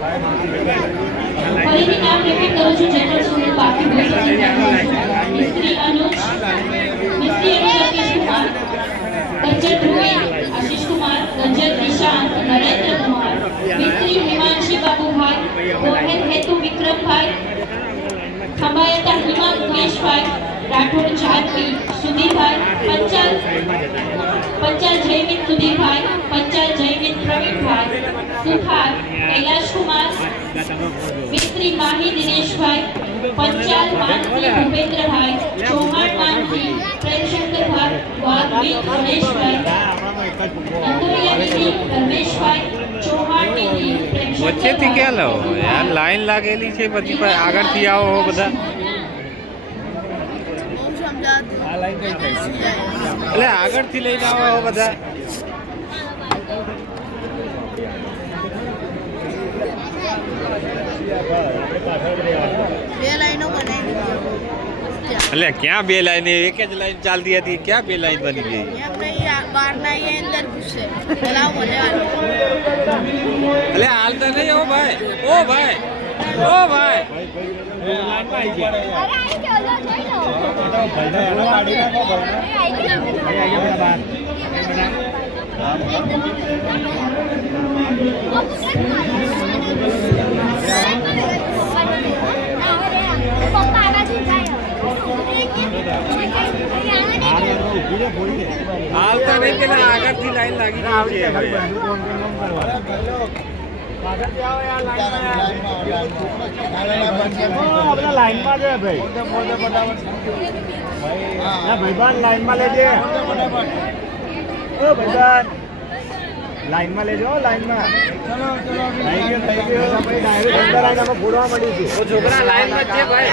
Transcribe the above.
ફરીથી નામ રિપીટ કરું છું જેટલું સુધી બાકી મિસ્ત્રી અનુજ, મિસ્ત્રી અનુજ અતીશ કુમાર, ગંજર ધ્રુવી આશીષ કુમાર, ગંજર નિશાંત નરેન્દ્ર કુમાર, મિસ્ત્રી હિમાંશી બાબુભાઈ, ગોહેલ હેતુ વિક્રમભાઈ, ખંભાયતા હિમા મુકેશભાઈ, રાઠોડ જાનવી સુધીરભાઈ, પંચાલ જયમિત સુધીરભાઈ, પંચાલ જયમિત પ્રવીણભાઈ, સુથાર કૈલાશ કુમાર, મિસ્ત્રી માહી દિનેશભાઈ, પંચાલ માનવી ભૂપેન્દ્રભાઈ, ચૌહાણ માનવી પ્રેમશંકરભાઈ, વાઘવી ગણેશભાઈ, અંદોરિયાની ધર્મેશભાઈ, ચૌહાણ નીતિ વચ્ચેથી ક્યાં લાવો યાર, લાઈન લાગેલી છે, પછી આગળથી આવો બધા. એટલે આગળથી લઈને આવો બધા. એટલે ક્યાં બે લાઈન, એક જ લાઈન ચાલતી હતી, ક્યાં બે લાઈન બની ગઈ? એટલે હાલતા નહીં. ઓ ભાઈ, ઓ ભાઈ, ઓ ભાઈ, હાલતા નહીં પેલા આગળથી લાઈન લાગી ગઈ છે. લાઈનમાં છે ભાઈ, ભાઈબાન લાઈનમાં લેજે. લાઈનમાં લેજો, લાઈનમાં થઈ ગયો ડાયરેક્ટ અંદર આવીને અમે ફોડવા મળી છે. છોકરા લાઈનમાં છે ભાઈ.